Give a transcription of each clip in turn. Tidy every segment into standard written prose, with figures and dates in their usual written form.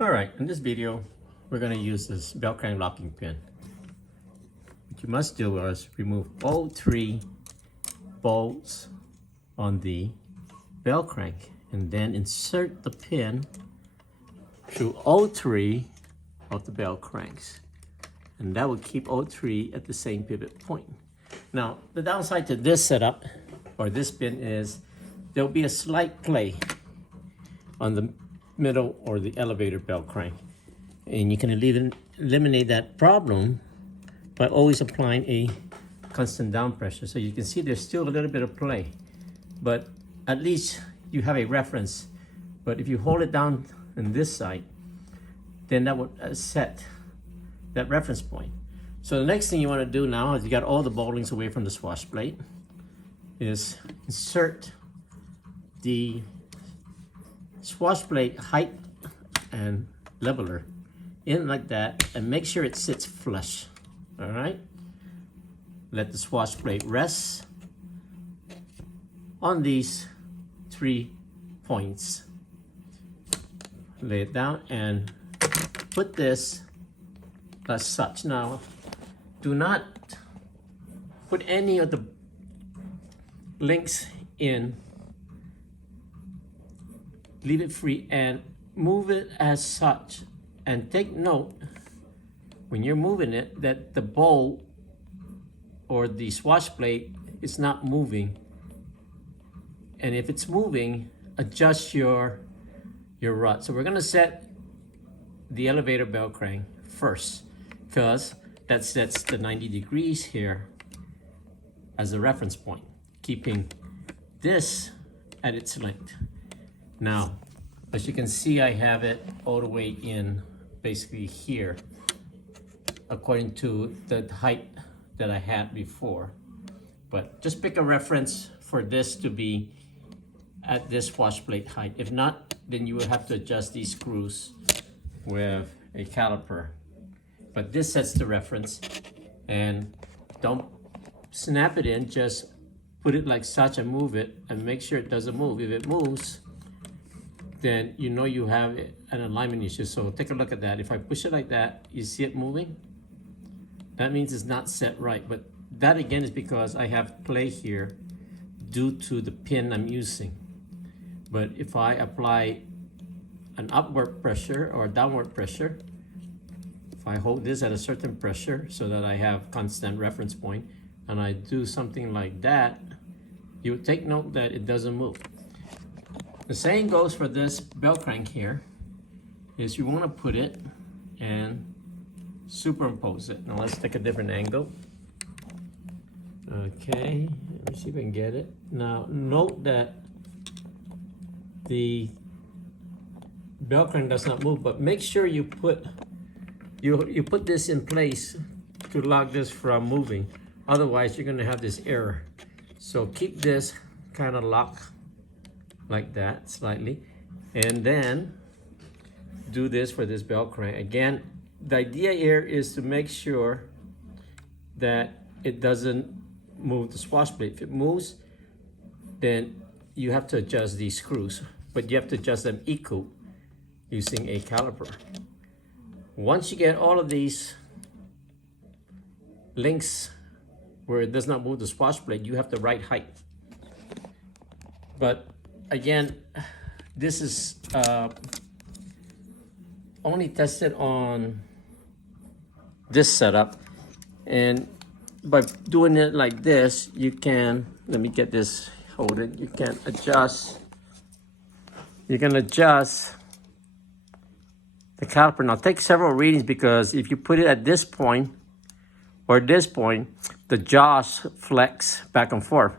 All right, in this video, we're going to use this bell crank locking pin. What you must do is remove all three bolts on the bell crank and then insert the pin through all three of the bell cranks. And that will keep all three at the same pivot point. Now, the downside to this setup, or this pin, is there'll be a slight play on the middle or the elevator bell crank. And you can eliminate that problem by always applying a constant down pressure. So you can see there's still a little bit of play, but at least you have a reference. But if you hold it down on this side, then that would set that reference point. So the next thing you want to do now, is you got all the bowlings away from the swash plate, is insert the swash plate height and leveler in like that, and make sure it sits flush. All right, let the swash plate rest on these 3 points. Lay it down and put this as such. Now, do not put any of the links in. Leave it free and move it as such. And take note when you're moving it that the bolt or the swash plate is not moving. And if it's moving, adjust your rod. So we're gonna set the elevator bell crank first, because that sets the 90 degrees here as a reference point, keeping this at its length. Now, as you can see, I have it all the way in basically here, according to the height that I had before. But just pick a reference for this to be at this swash plate height. If not, then you will have to adjust these screws with a caliper. But this sets the reference, and don't snap it in, just put it like such and move it and make sure it doesn't move. If it moves, then you know you have an alignment issue. So take a look at that. If I push it like that, you see it moving? That means it's not set right. But that again is because I have play here due to the pin I'm using. But if I apply an upward pressure or downward pressure, if I hold this at a certain pressure so that I have constant reference point, and I do something like that, you take note that it doesn't move. The same goes for this bell crank here, is you want to put it and superimpose it. Now let's take a different angle. Okay, let me see if I can get it. Now note that the bell crank does not move, but make sure you put this in place to lock this from moving. Otherwise, you're going to have this error. So keep this kind of locked like that slightly, and then do this for this bell crank. Again, the idea here is to make sure that it doesn't move the swash plate. If it moves, then you have to adjust these screws, but you have to adjust them equal using a caliper. Once you get all of these links where it does not move the swash plate, you have the right height. But again, this is only tested on this setup, and by doing it like this, you can, let me get this, hold it, you can adjust the caliper. Now take several readings, because if you put it at this point or this point, the jaws flex back and forth.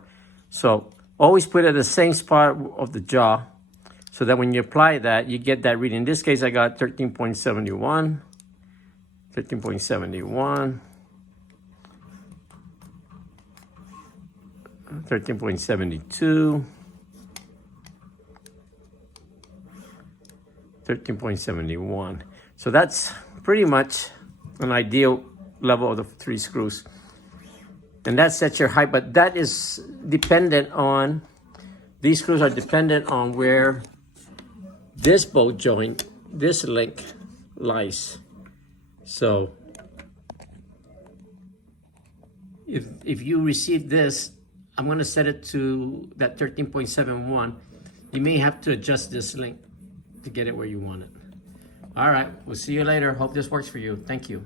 So always put it at the same spot of the jaw, so that when you apply that, you get that reading. In this case, I got 13.71, 13.71, 13.72, 13.71. So that's pretty much an ideal level of the 3 screws. And that sets your height, but that is dependent on, these screws are dependent on where this bolt joint this link lies. So if you receive this, I'm going to set it to that 13.71. You may have to adjust this link to get it where you want it. All right, we'll see you later. Hope this works for you. Thank you.